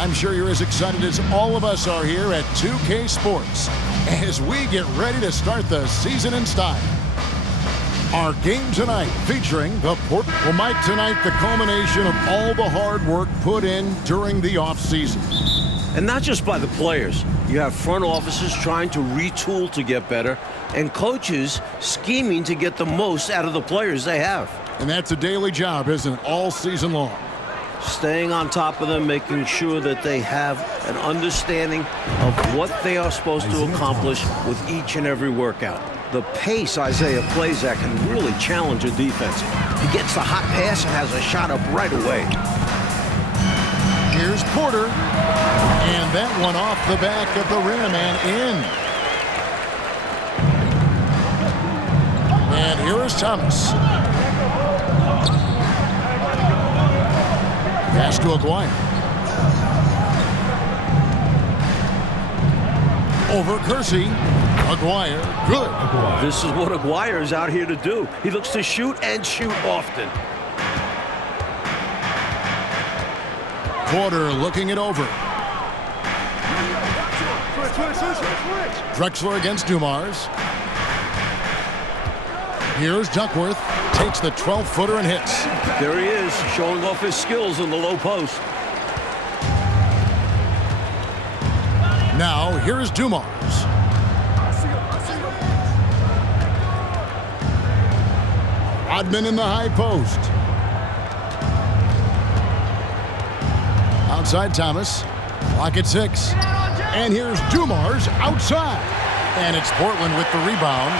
I'm sure you're as excited as all of us are here at 2K Sports as we get ready to start the season in style. Our game tonight featuring the Portland will make tonight the culmination of all the hard work put in during the offseason. And not just by the players. You have front offices trying to retool to get better, and coaches scheming to get the most out of the players they have. And that's a daily job, isn't it, all season long? Staying on top of them, making sure that they have an understanding of what they are supposed to accomplish with each and every workout. The pace Isiah plays at can really challenge a defense. He gets the hot pass and has a shot up right away. Here's Porter, and that one off the back of the rim and in. And here is Thomas. Pass to Aguirre. Over Kersey. Aguirre, good. This is what Aguirre is out here to do. He looks to shoot and shoot often. Porter looking it over. Drexler against Dumars. Here's Duckworth. Takes the 12-footer and hits. There he is, showing off his skills in the low post. Now, here is Dumars. Rodman in the high post. Outside Thomas. Clock at 6. And here's Dumars outside. And it's Portland with the rebound.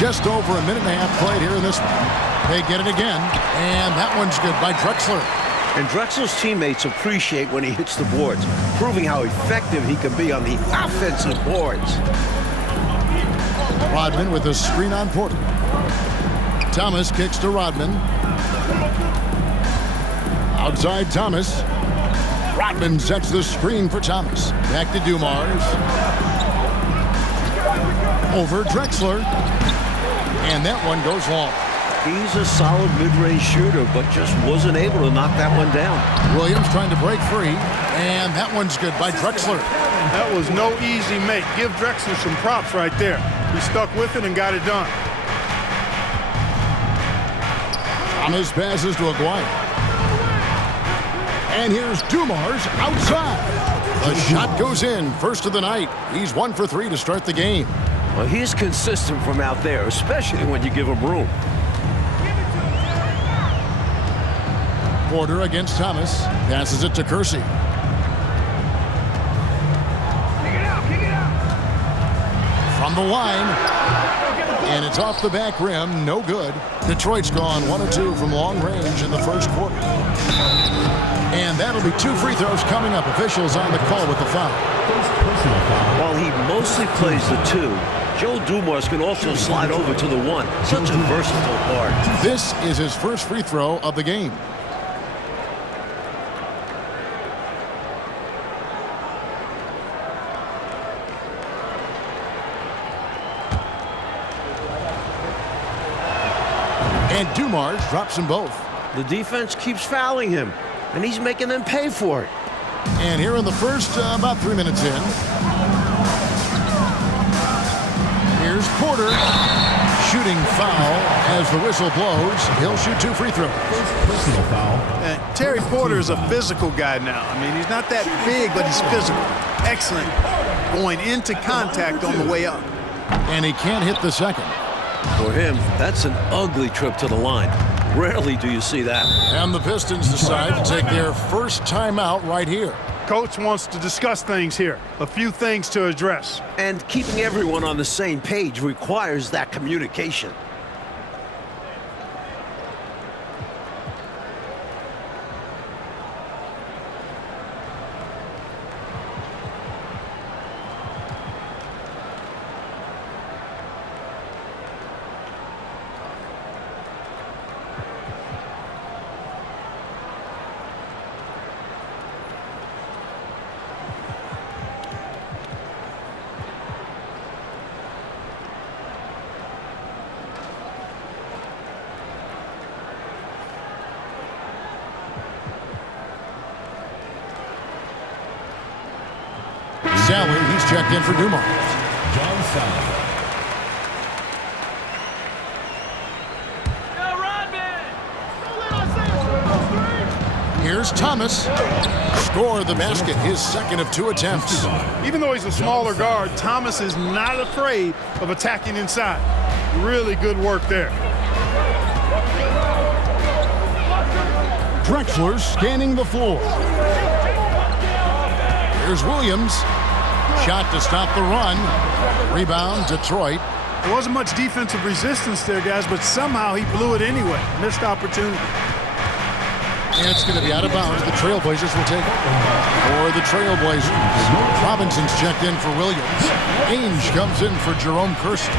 Just over a minute and a half played here in this one. They get it again. And that one's good by Drexler. And Drexler's teammates appreciate when he hits the boards, proving how effective he can be on the offensive boards. Rodman with a screen on Porter. Thomas kicks to Rodman. Outside Thomas. Rodman sets the screen for Thomas. Back to Dumars. Over Drexler. And that one goes long. He's a solid mid-range shooter, but just wasn't able to knock that one down. Williams trying to break free. And that one's good by Drexler. That was no easy make. Give Drexler some props right there. He stuck with it and got it done. Thomas passes to Aguirre. And here's Dumars outside. The shot goes in. First of the night. He's 1 for 3 to start the game. Well, he's consistent from out there, especially when you give him room. Porter against Thomas. Passes it to Kersey. From the line. And it's off the back rim. No good. Detroit's gone 1 of 2 from long range in the first quarter. And that'll be 2 free throws coming up. Officials on the call with the foul. While he mostly plays the 2, Joe Dumars can also slide over to the 1. Such a versatile guard. This is his first free throw of the game. And Dumars drops them both. The defense keeps fouling him, and he's making them pay for it. And here in the first, about 3 minutes in. Here's Porter. Shooting foul as the whistle blows. He'll shoot 2 free throws. Personal foul. Terry Porter is a physical guy now. I mean, he's not that big, but he's physical. Excellent. Going into contact on the way up. And he can't hit the second. For him, that's an ugly trip to the line. Rarely do you see that. And the Pistons decide to take their first timeout right here. Coach wants to discuss things here. A few things to address. And keeping everyone on the same page requires that communication. Sally, he's checked in for Dumars. John Sally. Here's Thomas. Score the basket, his second of 2 attempts. Even though he's a smaller guard, Thomas is not afraid of attacking inside. Really good work there. Drexler scanning the floor. Here's Williams. Shot to stop the run. Rebound, Detroit. There wasn't much defensive resistance there, guys, but somehow he blew it anyway. Missed opportunity. And it's going to be out of bounds. The Trailblazers will take it. For the Trailblazers, Robinson's checked in for Williams. Ainge comes in for Jerome Kersey.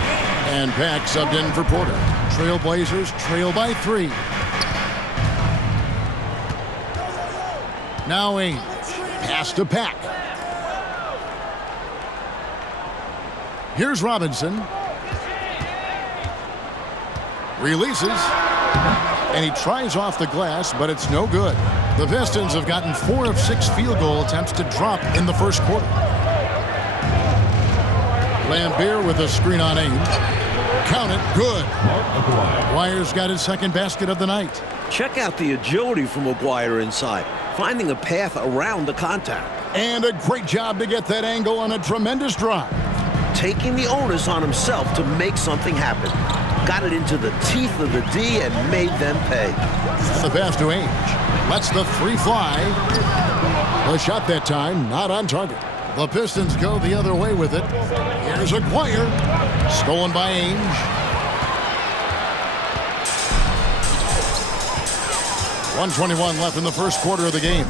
And Pack subbed in for Porter. Trailblazers trail by 3. Now Ainge. Pass to Pack. Here's Robinson. Releases. And he tries off the glass, but it's no good. The Pistons have gotten 4 of 6 field goal attempts to drop in the first quarter. Lambeer with a screen on Ainge. Count it, good. Wire's got his second basket of the night. Check out the agility from McGuire inside, finding a path around the contact. And a great job to get that angle on a tremendous drive. Taking the onus on himself to make something happen. Got it into the teeth of the D and made them pay. The pass to Ainge. Lets the 3 fly. The shot that time, not on target. The Pistons go the other way with it. Here's Aguirre. Stolen by Ainge. 1:21 left in the first quarter of the game.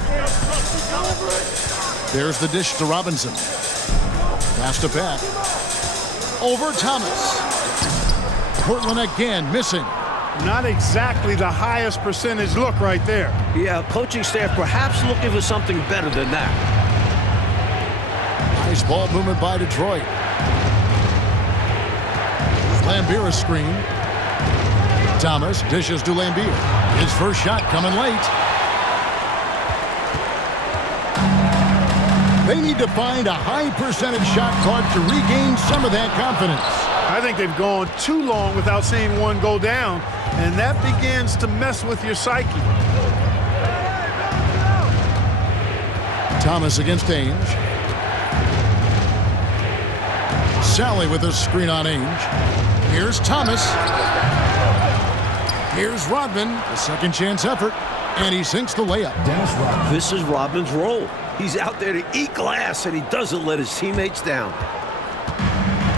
There's the dish to Robinson. Pass to Pack. Over Thomas. Portland again missing. Not exactly the highest percentage look right there. Yeah, coaching staff perhaps looking for something better than that. Nice ball movement by Detroit. Lambeer screen. Thomas dishes to Lambeer. His first shot coming late. They need to find a high percentage shot clock to regain some of that confidence. I think they've gone too long without seeing one go down, and that begins to mess with your psyche. Thomas against Ainge. Sally with a screen on Ainge. Here's Thomas. Here's Rodman, a second chance effort, and he sinks the layup. This is Rodman's role. He's out there to eat glass, and he doesn't let his teammates down.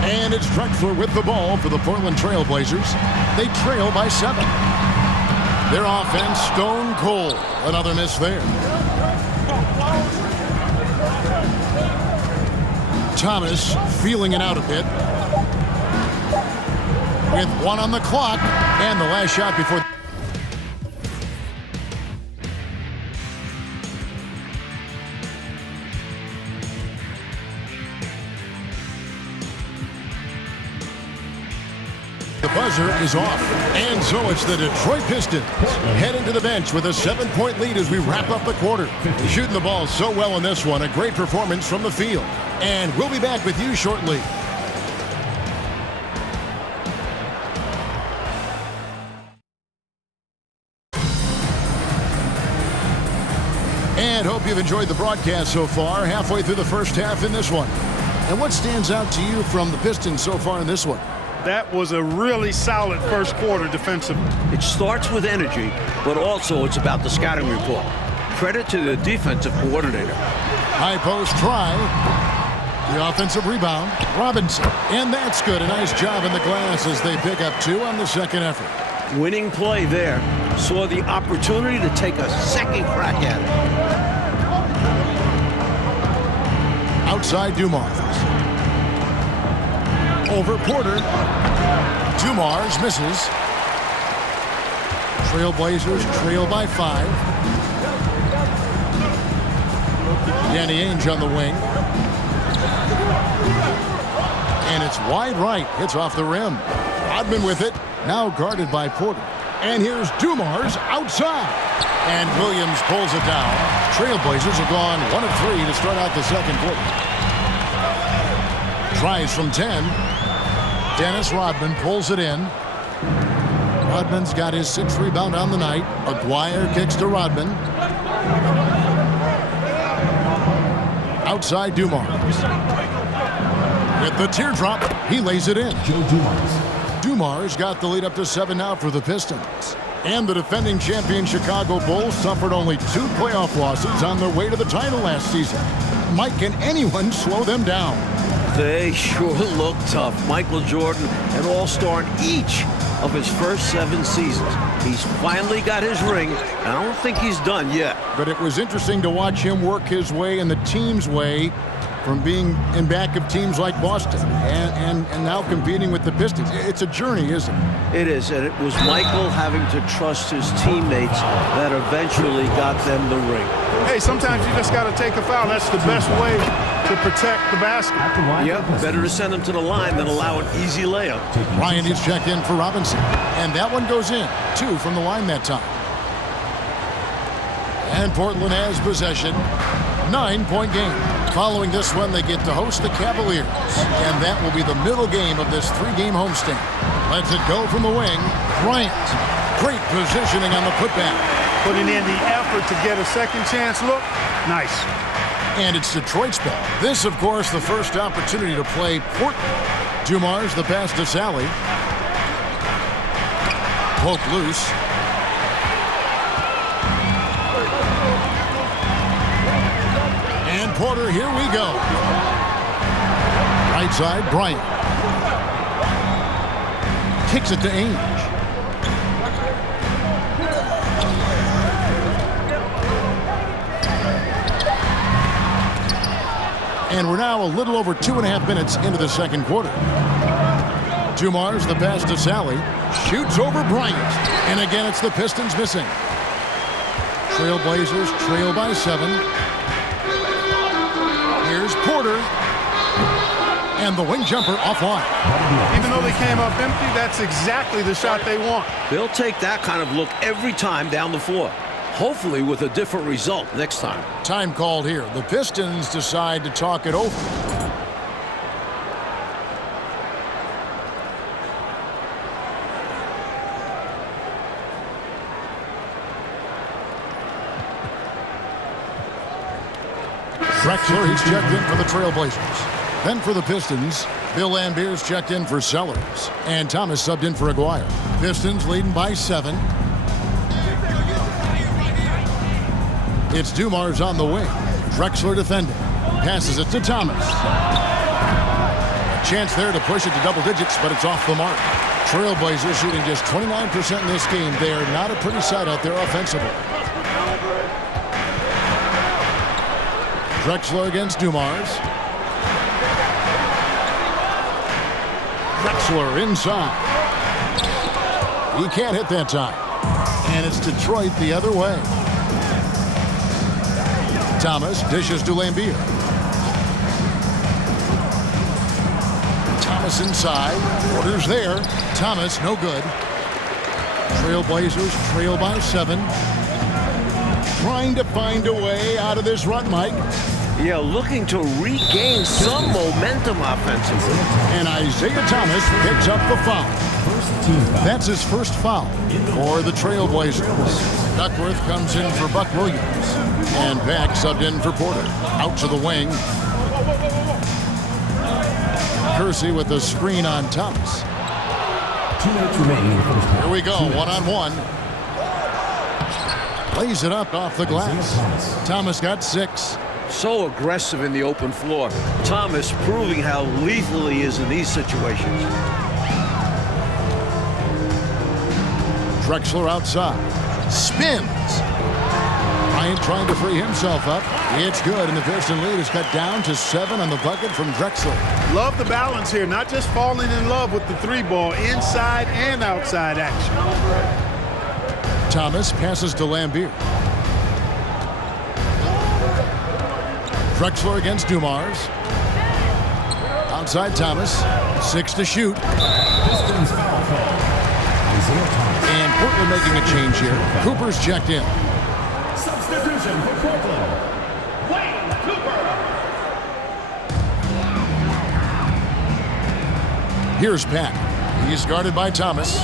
And it's Drexler with the ball for the Portland Trailblazers. They trail by 7. Their offense stone cold. Another miss there. Thomas feeling it out a bit. With 1 on the clock and the last shot before. The buzzer is off. And so it's the Detroit Pistons heading to the bench with a 7-point lead as we wrap up the quarter. Shooting the ball so well in this one. A great performance from the field. And we'll be back with you shortly. And hope you've enjoyed the broadcast so far. Halfway through the first half in this one. And what stands out to you from the Pistons so far in this one? That was a really solid first quarter defensively. It starts with energy, but also it's about the scouting report. Credit to the defensive coordinator. High post try. The offensive rebound. Robinson. And that's good. A nice job in the glass as they pick up 2 on the second effort. Winning play there. Saw the opportunity to take a second crack at it. Outside Dumars. Over Porter. Dumars misses. Trailblazers trail by 5. Danny Ainge on the wing. And it's wide right. Hits off the rim. Rodman with it. Now guarded by Porter. And here's Dumars outside. And Williams pulls it down. Trailblazers have gone 1 of 3 to start out the second quarter. Tries from 10. Dennis Rodman pulls it in. Rodman's got his 6th rebound on the night. Aguirre kicks to Rodman. Outside Dumars. With the teardrop, he lays it in. Joe Dumars. Dumars got the lead up to 7 now for the Pistons. And the defending champion Chicago Bulls suffered only 2 playoff losses on their way to the title last season. Mike, can anyone slow them down? They sure look tough. Michael Jordan, an all-star in each of his first 7 seasons. He's finally got his ring, and I don't think he's done yet. But it was interesting to watch him work his way and the team's way from being in back of teams like Boston and now competing with the Pistons. It's a journey, isn't it? It is, and it was Michael having to trust his teammates that eventually got them the ring. Hey, sometimes you just got to take a foul. That's the best way to protect the basket. Yep, better to send him to the line than allow an easy layup. Ryan is checked in for Robinson, and that one goes in. 2 from the line that time. And Portland has possession. 9-point game. Following this one, they get to host the Cavaliers, and that will be the middle game of this 3-game homestand. Lets it go from the wing. Bryant, great positioning on the putback. Putting in the effort to get a second chance look. Nice. And it's Detroit's ball. This, of course, the first opportunity to play Portland. Dumars, the pass to Sally. Poke loose. And Porter, here we go. Right side, Bryant. Kicks it to Ainge. And we're now a little over 2.5 minutes into the second quarter. Dumars, the pass to Sally. Shoots over Bryant. And again, it's the Pistons missing. Trailblazers trail by 7. Here's Porter. And the wing jumper offline. Even though they came up empty, that's exactly the shot they want. They'll take that kind of look every time down the floor. Hopefully with a different result next time. Time called here. The Pistons decide to talk it over. Drexler, he's checked in for the Trailblazers. Then for the Pistons, Bill Lambier's checked in for Sellers. And Thomas subbed in for Aguirre. Pistons leading by 7. It's Dumars on the wing. Drexler defending. Passes it to Thomas. A chance there to push it to double digits, but it's off the mark. Trailblazers shooting just 29% in this game. They are not a pretty sight out there offensively. Drexler against Dumars. Drexler inside. He can't hit that time. And it's Detroit the other way. Thomas dishes to Lambier. Thomas inside. Porter's there. Thomas no good. Trailblazers trail by 7. Trying to find a way out of this run, Mike. Yeah, looking to regain some momentum offensively. And Isiah Thomas picks up the foul. That's his first foul for the Trailblazers. Duckworth comes in for Buck Williams. And Beck subbed in for Porter. Out to the wing. Kersey with the screen on Thomas. 2 minutes remaining in the first half. Here we go, one-on-one. Lays it up off the glass. Thomas got 6. So aggressive in the open floor. Thomas proving how lethal he is in these situations. Drexler outside. Spins. Bryant trying to free himself up. It's good, and the Piston lead is cut down to 7 on the bucket from Drexler. Love the balance here, not just falling in love with the 3-ball, inside and outside action. Thomas passes to Lambier. Drexler against Dumars. Outside Thomas. 6 to shoot. Pistons foul call. Isiah Thomas. And Portland making a change here. Cooper's checked in. Substitution for Portland. Wayne Cooper. Here's Pack. He's guarded by Thomas.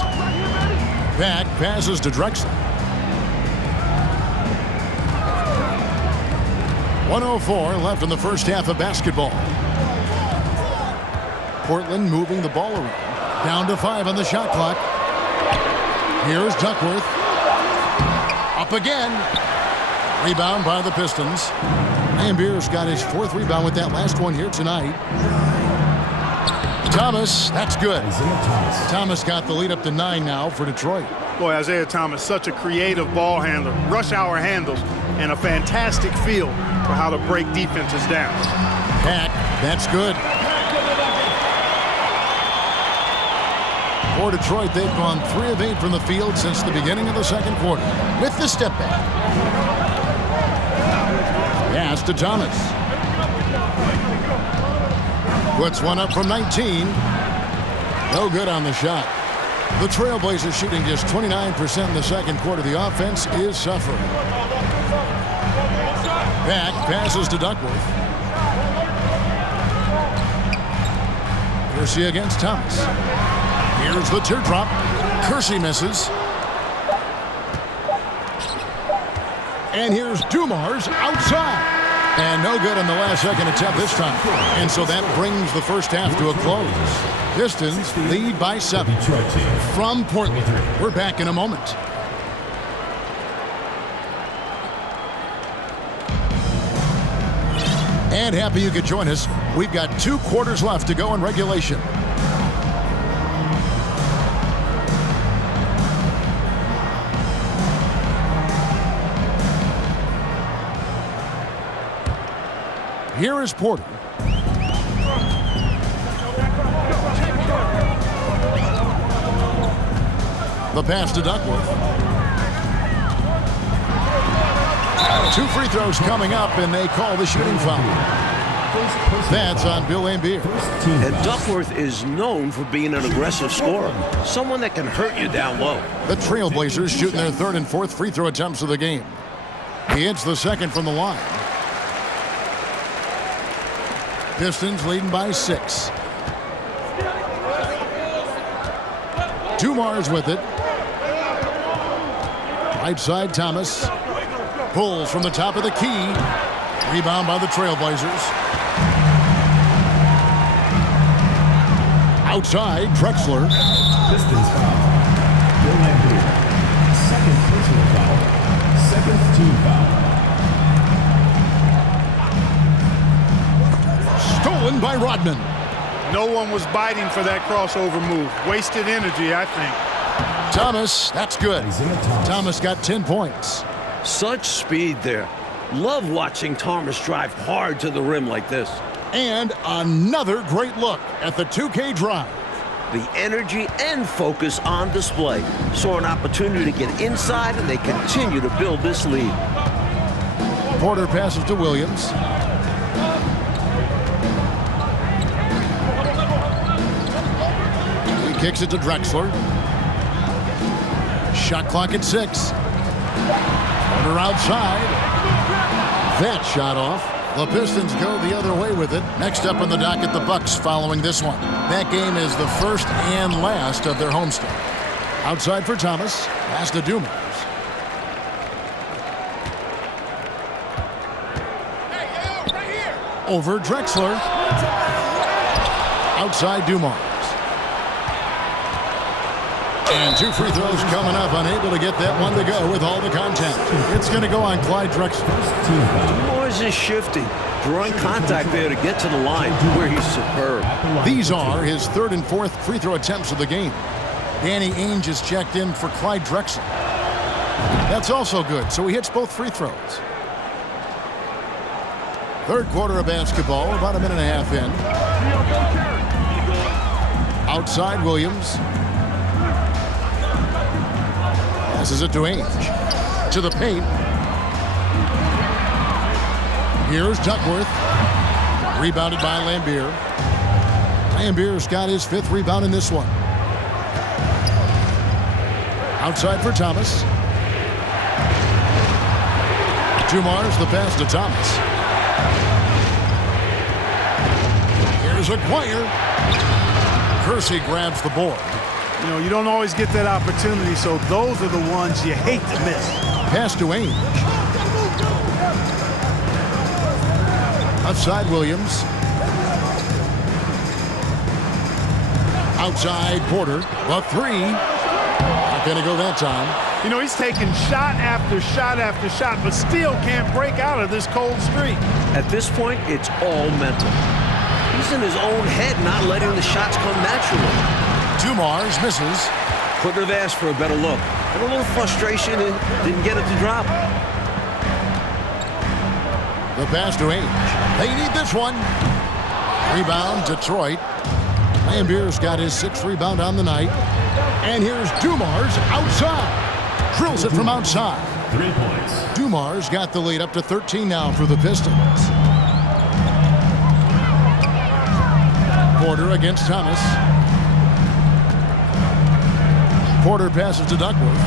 Pack passes to Drexler. 1:04 left in the first half of basketball. Portland moving the ball around. Down to 5 on the shot clock. Here's Duckworth. Up again. Rebound by the Pistons. Lambier's got his 4th rebound with that last one here tonight. Thomas, that's good. Thomas got the lead up to 9 now for Detroit. Boy, Isiah Thomas, such a creative ball handler. Rush hour handles and a fantastic feel for how to break defenses down. Pack, that's good. For Detroit, they've gone 3 of 8 from the field since the beginning of the second quarter. With the step back. Pass to Thomas. Puts one up from 19. No good on the shot. The Trailblazers shooting just 29% in the second quarter. The offense is suffering. Back passes to Duckworth. Kersey against Thomas. Here's the teardrop. Kersey misses. And here's Dumars outside. And no good on the last second attempt this time. And so that brings the first half to a close. Pistons lead by 7 from Portland. We're back in a moment. And happy you could join us. We've got 2 quarters left to go in regulation. Here is Porter. The pass to Duckworth. 2 free throws coming up, and they call the shooting foul. That's on Bill Laimbeer. And Duckworth is known for being an aggressive scorer, someone that can hurt you down low. The Trailblazers shooting their 3rd and 4th free throw attempts of the game. He hits the 2nd from the line. Pistons leading by 6. Dumars with it. Right side, Thomas. Pulls from the top of the key. Rebound by the Trailblazers. Outside, Drexler. Pistons foul. Bill Laimbeer. 2nd personal foul. 2nd team foul. Stolen by Rodman. No one was biting for that crossover move. Wasted energy, I think. Thomas, that's good. Thomas got 10 points. Such speed there. Love watching Thomas drive hard to the rim like this. And another great look at the 2K drive. The energy and focus on display. Saw an opportunity to get inside, and they continue to build this lead. Porter passes to Williams. He kicks it to Drexler. Shot clock at 6. Porter outside. That shot off. The Pistons go the other way with it. Next up on the docket, the Bucks following this one. That game is the first and last of their homestand. Outside for Thomas. Pass to Dumars. Over Drexler. Outside Dumars. And 2 free throws coming up. Unable to get that one to go with all the contact. It's going to go on Clyde Drexler. Dumars is shifting, drawing contact there to get to the line where he's superb. These are his 3rd and 4th free throw attempts of the game. Danny Ainge is checked in for Clyde Drexler. That's also good, so he hits both free throws. 3rd quarter of basketball, about a minute and a half in. Outside Williams. Passes it to Ainge. To the paint. Here's Duckworth. Rebounded by Laimbeer. Lambier's got his 5th rebound in this one. Outside for Thomas. Dumars, the pass to Thomas. Here's Aguirre. Kersey grabs the board. You know, you don't always get that opportunity, so those are the ones you hate to miss. Pass to Ainge. Outside Williams. Outside Porter. The three. Not going to go that time. You know, he's taking shot after shot after shot, but still can't break out of this cold streak. At this point, it's all mental. He's in his own head, not letting the shots come naturally. Dumars misses. Couldn't have asked for a better look. And a little frustration and didn't get it to drop. The pass to Ainge. They need this one. Rebound, Detroit. Lambier's got his 6th rebound on the night. And here's Dumars outside. Drills it from outside. 3 points. Dumars got the lead up to 13 now for the Pistons. Porter against Thomas. Porter passes to Duckworth.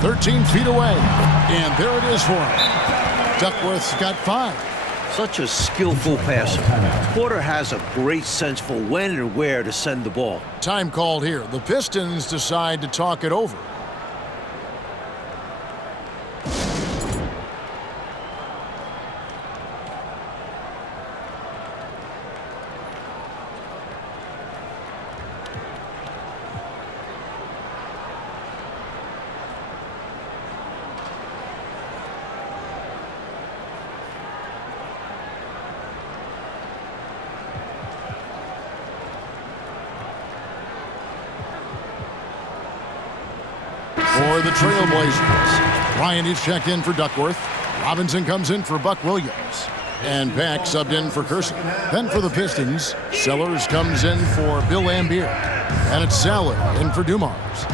13 feet away. And there it is for him. Duckworth's got 5. Such a skillful passer. Porter has a great sense for when and where to send the ball. Time called here. The Pistons decide to talk it over. For the Trailblazers, Bryant is checked in for Duckworth. Robinson comes in for Buck Williams. And Pack subbed in for Kersey. Then for the Pistons, Sellers comes in for Bill Lambier. And it's Salad in for Dumars.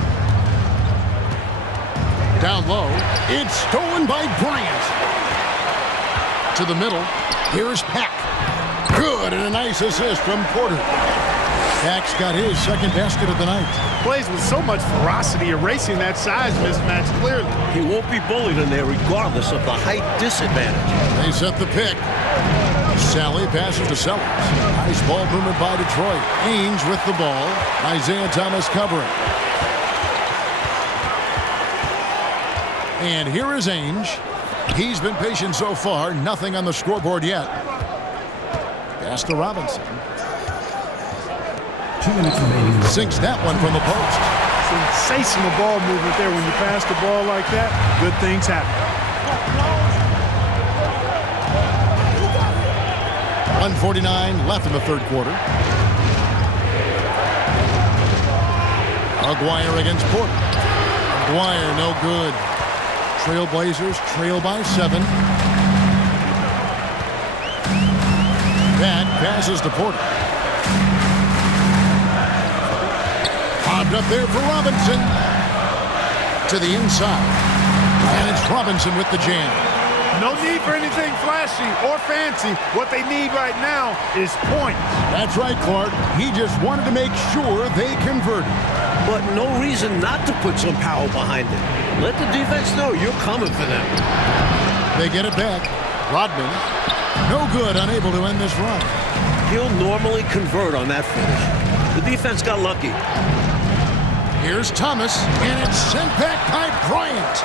Down low, it's stolen by Bryant. To the middle, here's Pack. Good, and a nice assist from Porter. Pack's got his 2nd basket of the night. Plays with so much ferocity, erasing that size mismatch clearly. He won't be bullied in there regardless of the height disadvantage. They set the pick. Sally passes to Sellers. Nice ball movement by Detroit. Ainge with the ball. Isaiah Thomas covering. And here is Ainge. He's been patient so far. Nothing on the scoreboard yet. Pass to Robinson. 2 minutes remaining. Sinks that one from the post. Sensational ball movement there. When you pass the ball like that, good things happen. 1:49 left in the 3rd quarter. Aguirre against Porter. Aguirre no good. Trailblazers trail by 7. Pat passes to Porter. Popped up there for Robinson. To the inside. And it's Robinson with the jam. No need for anything flashy or fancy. What they need right now is points. That's right, Clark. He just wanted to make sure they converted. But no reason not to put some power behind it. Let the defense know you're coming for them. They get it back. Rodman, no good, unable to end this run. He'll normally convert on that finish. The defense got lucky. Here's Thomas, and it's sent back by Bryant.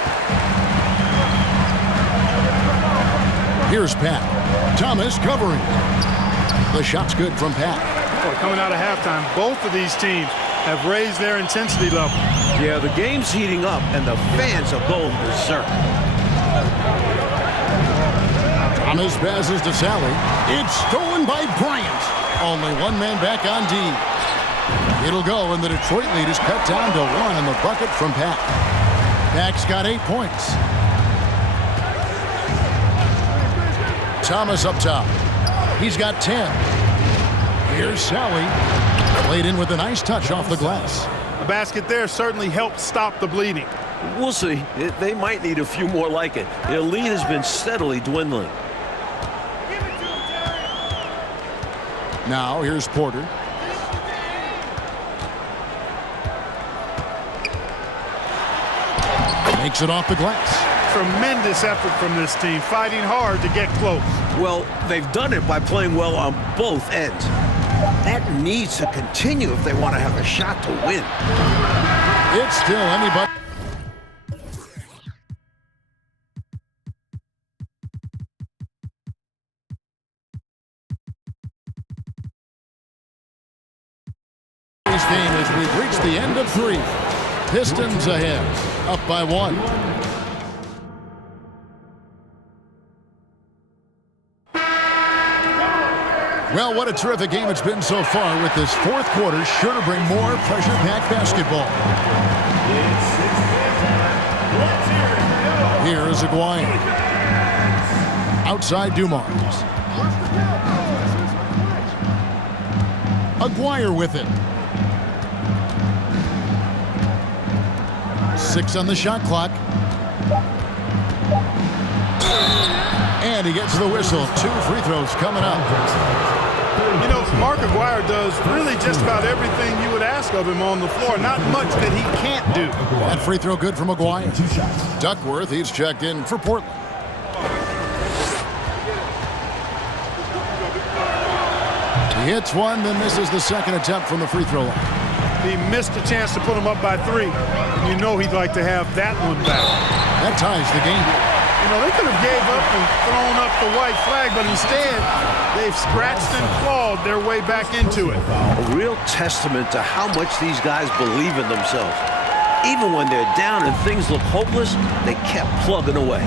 Here's Pat. Thomas covering. The shot's good from Pat. Well, coming out of halftime, both of these teams have raised their intensity level. Yeah, the game's heating up, and the fans are going berserk. Thomas passes to Sally. It's stolen by Bryant. Only one man back on D. It'll go, and the Detroit lead is cut down to 1 in the bucket from Pat. Pack's got 8 points. Thomas up top. He's got 10. Here's Sally. Played in with a nice touch off the glass. The basket there certainly helped stop the bleeding. We'll see. They might need a few more like it. Their lead has been steadily dwindling. Now here's Porter. Makes it off the glass. Tremendous effort from this team, fighting hard to get close. Well, they've done it by playing well on both ends. That needs to continue if they want to have a shot to win. It's still anybody. This game as we've reached the end of 3. Pistons ahead, up by 1. Well, what a terrific game it's been so far, with this fourth quarter sure to bring more pressure-packed basketball. Here is Aguirre. Outside Dumars. Aguirre with it. 6 on the shot clock. And he gets the whistle. 2 free throws coming up. You know, Mark Aguirre does really just about everything you would ask of him on the floor. Not much that he can't do. That free throw good from Aguirre. Duckworth, he's checked in for Portland. He hits one, then misses the second attempt from the free throw line. He missed a chance to put him up by 3. You know he'd like to have that one back. That ties the game. You know, they could have gave up and thrown up the white flag, but instead, they've scratched and clawed their way back into it. A real testament to how much these guys believe in themselves. Even when they're down and things look hopeless, they kept plugging away.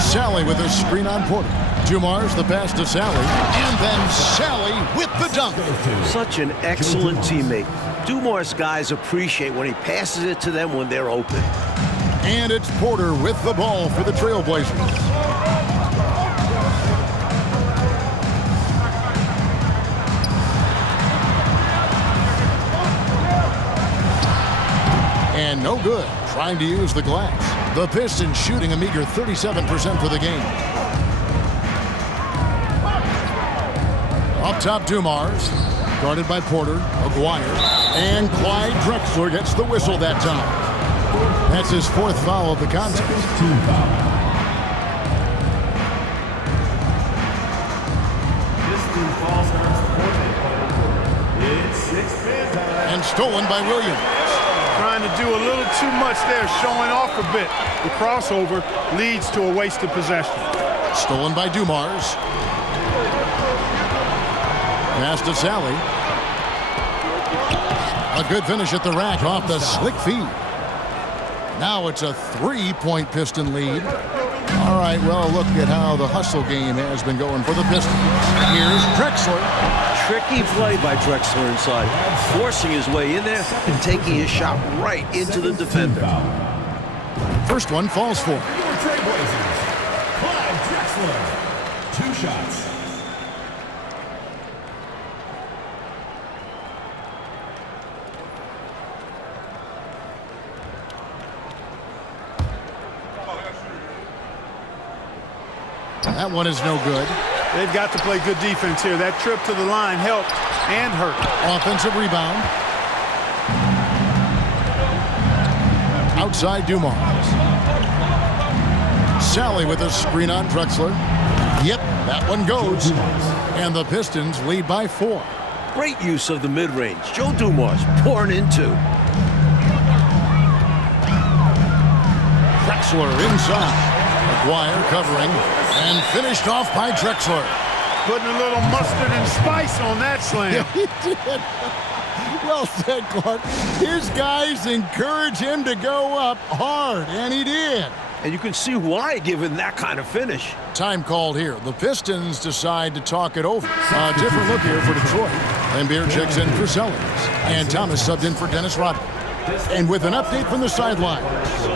Sally with a screen on Porter. Dumars the pass to Sally, and then Sally with the dunk. Such an excellent teammate. Dumars guys appreciate when he passes it to them when they're open. And it's Porter with the ball for the Trailblazers. And no good, trying to use the glass. The Pistons shooting a meager 37% for the game. Up top, Dumars, guarded by Porter, Aguirre, and Clyde Drexler gets the whistle that time. That's his 4th foul of the contest. Team foul. Pistons ball starts the 4th. It's 6th man time. And stolen by Williams. Trying to do a little too much there, showing off a bit. The crossover leads to a wasted possession. Stolen by Dumars. Pass to Sally. A good finish at the rack off the slick feed. Now it's a 3-point Piston lead. All right, well, look at how the hustle game has been going for the Pistons. Here's Drexler. Tricky play by Drexler inside, forcing his way in there and taking his shot right into the defender. First one falls for. Trailblazers. Clyde Drexler. 2 shots. That one is no good. They've got to play good defense here. That trip to the line helped and hurt. Offensive rebound. Outside Dumars. Sally with a screen on Drexler. Yep, that one goes. And the Pistons lead by 4. Great use of the mid-range. Joe Dumars pouring in 2. Drexler inside. Aguirre covering. And finished off by Drexler. Putting a little mustard and spice on that slam. He did. Well said, Clark. His guys encourage him to go up hard, and he did. And you can see why, given that kind of finish. Time called here. The Pistons decide to talk it over. A different look here for Detroit. Lambeer checks in for Sellers. And Thomas subbed in for Dennis Rodman. And with an update from the sideline,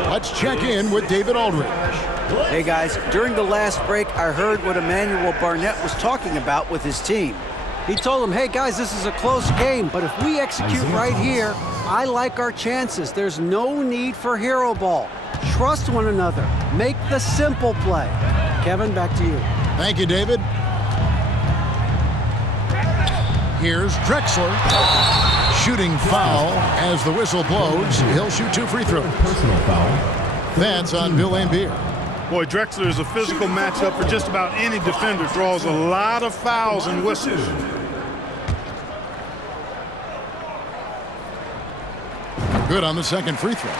let's check in with David Aldridge. Hey guys, during the last break, I heard what Emmanuel Barnett was talking about with his team. He told them, hey guys, this is a close game, but if we execute right here, I like our chances. There's no need for hero ball. Trust one another. Make the simple play. Kevin, back to you. Thank you, David. Here's Drexler. Shooting foul as the whistle blows. He'll shoot 2 free throws. Personal foul. That's on Bill Lambeer. Boy, Drexler is a physical matchup for just about any defender. Draws a lot of fouls and whistles. Good on the second free throw.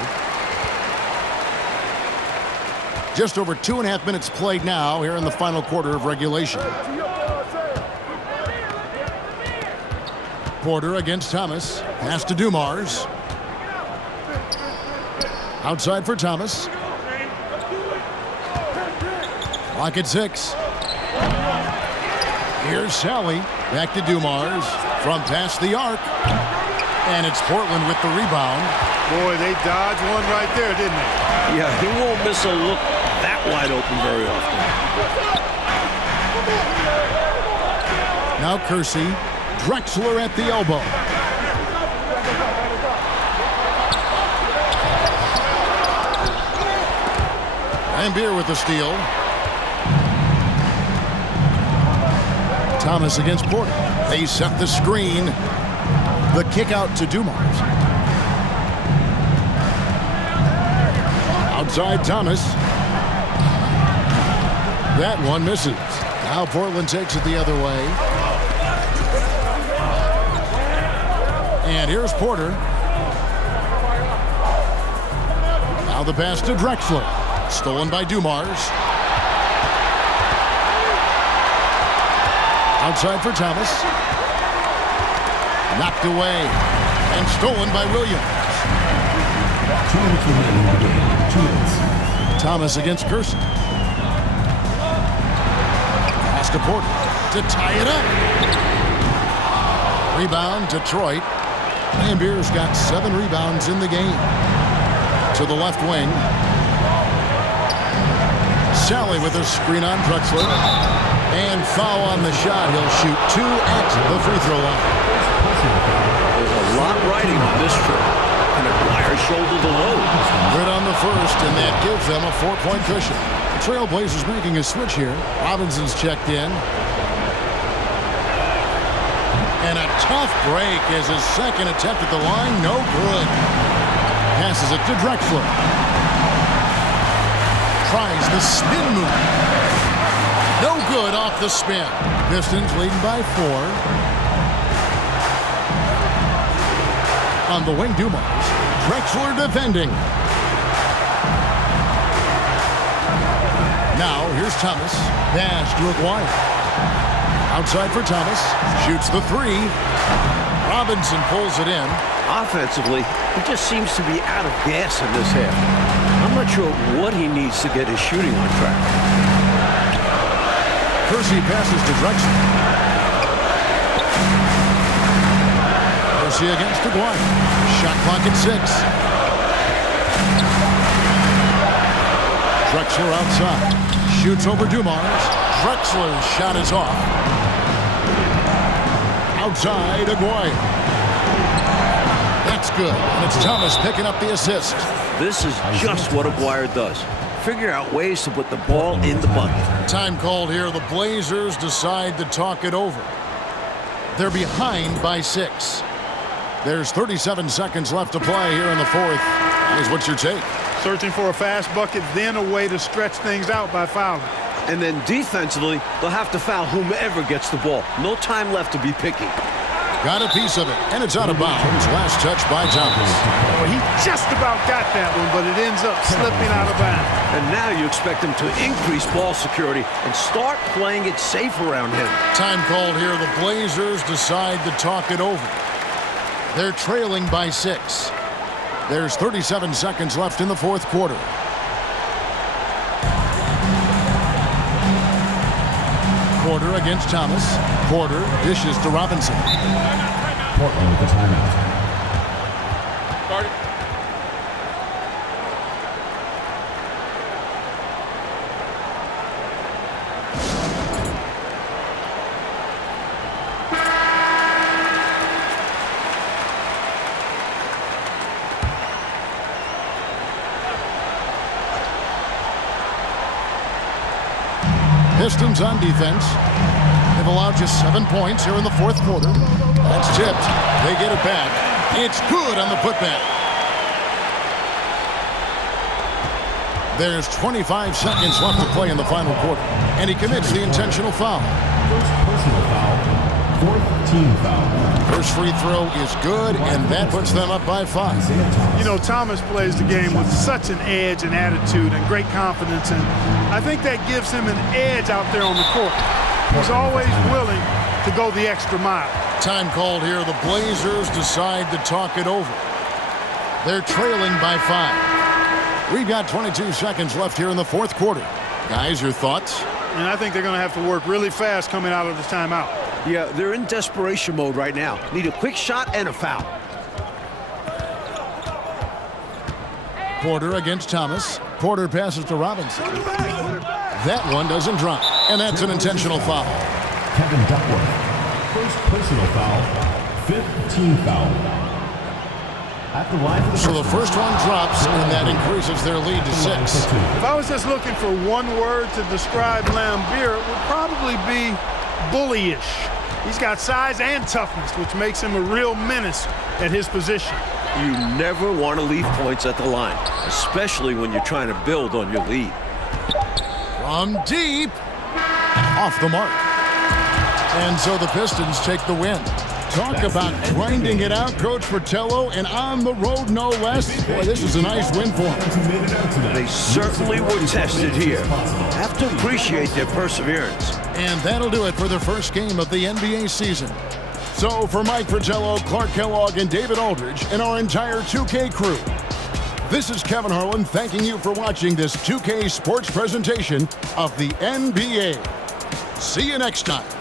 Just over 2.5 minutes played now here in the final quarter of regulation. Porter against Thomas. Pass to Dumars. Outside for Thomas. Clock at 6. Here's Sally. Back to Dumars. From past the arc. And it's Portland with the rebound. Boy, they dodged one right there, didn't they? Yeah, he won't miss a look that wide open very often. Now Kersey. Drexler at the elbow. Lambier with the steal. Thomas against Porter. They set the screen. The kick out to Dumars. Outside Thomas. That one misses. Now Portland takes it the other way. And here's Porter. Now the pass to Drexler. Stolen by Dumars. Outside for Thomas. Knocked away. And stolen by Williams. 2 minutes remaining in the game. 2 minutes. Thomas against Kersey. Pass to Porter to tie it up. Rebound, Detroit. Lambier's got 7 rebounds in the game. To the left wing. Sally with a screen on Drexler. And foul on the shot. He'll shoot 2 at the free throw line. There's a lot riding on this trip. And Aguirre shouldered the load. Good on the first, and that gives them a 4-point cushion. The Trailblazers making a switch here. Robinson's checked in. And a tough break as his second attempt at the line. No good. Passes it to Drexler. Tries the spin move. No good off the spin. Pistons leading by 4. On the wing, Dumars. Drexler defending. Now, here's Thomas. Pass to Aguirre. Outside for Thomas. Shoots the 3. Robinson pulls it in. Offensively, he just seems to be out of gas in this half. I'm not sure what he needs to get his shooting on track. Kersey passes to Drexler. Kersey against Aguirre. Shot clock at 6. Drexler outside. Shoots over Dumars. Drexler's shot is off. Outside Aguirre. That's good. And it's Thomas picking up the assist. This is just what Aguirre does. Figure out ways to put the ball in the bucket. Time called here. The Blazers decide to talk it over. They're behind by 6. There's 37 seconds left to play here in the fourth. Guys, what's your take? Searching for a fast bucket, then a way to stretch things out by fouling. And then defensively, they'll have to foul whomever gets the ball. No time left to be picky. Got a piece of it, and it's out of bounds. Last touch by Thomas. Well, he just about got that one, but it ends up slipping out of bounds. And now you expect him to increase ball security and start playing it safe around him. Time called here. The Blazers decide to talk it over. They're trailing by 6. There's 37 seconds left in the fourth quarter. Porter against Thomas. Porter dishes to Robinson. Portland with the timeout. Pistons on defense. They've allowed just 7 points here in the fourth quarter. That's tipped. They get it back. It's good on the putback. There's 25 seconds left to play in the final quarter, and he commits the intentional foul. First personal foul. Fourth team foul. First free throw is good, and that puts them up by 5. You know, Thomas plays the game with such an edge and attitude and great confidence, and I think that gives him an edge out there on the court. He's always willing to go the extra mile. Time called here. The Blazers decide to talk it over. They're trailing by 5. We've got 22 seconds left here in the fourth quarter. Guys, your thoughts? And I think they're going to have to work really fast coming out of the timeout. Yeah, they're in desperation mode right now. Need a quick shot and a foul. Porter against Thomas. Porter passes to Robinson. That one doesn't drop, and that's an intentional foul. Kevin Duckworth. First personal foul. Fifth team foul. At the line for the So the first one drops, and that increases their lead to 6. If I was just looking for one word to describe Lambeer, it would probably be bullyish. He's got size and toughness, which makes him a real menace at his position. You never want to leave points at the line, especially when you're trying to build on your lead. From deep, off the mark. And so the Pistons take the win. Talk about grinding it out, Coach Fratello, and on the road no less. Boy, this is a nice win for them. They certainly were tested here. Have to appreciate their perseverance. And that'll do it for the first game of the NBA season. So for Mike Fratello, Clark Kellogg, and David Aldridge, and our entire 2K crew, this is Kevin Harlan thanking you for watching this 2K Sports presentation of the NBA. See you next time.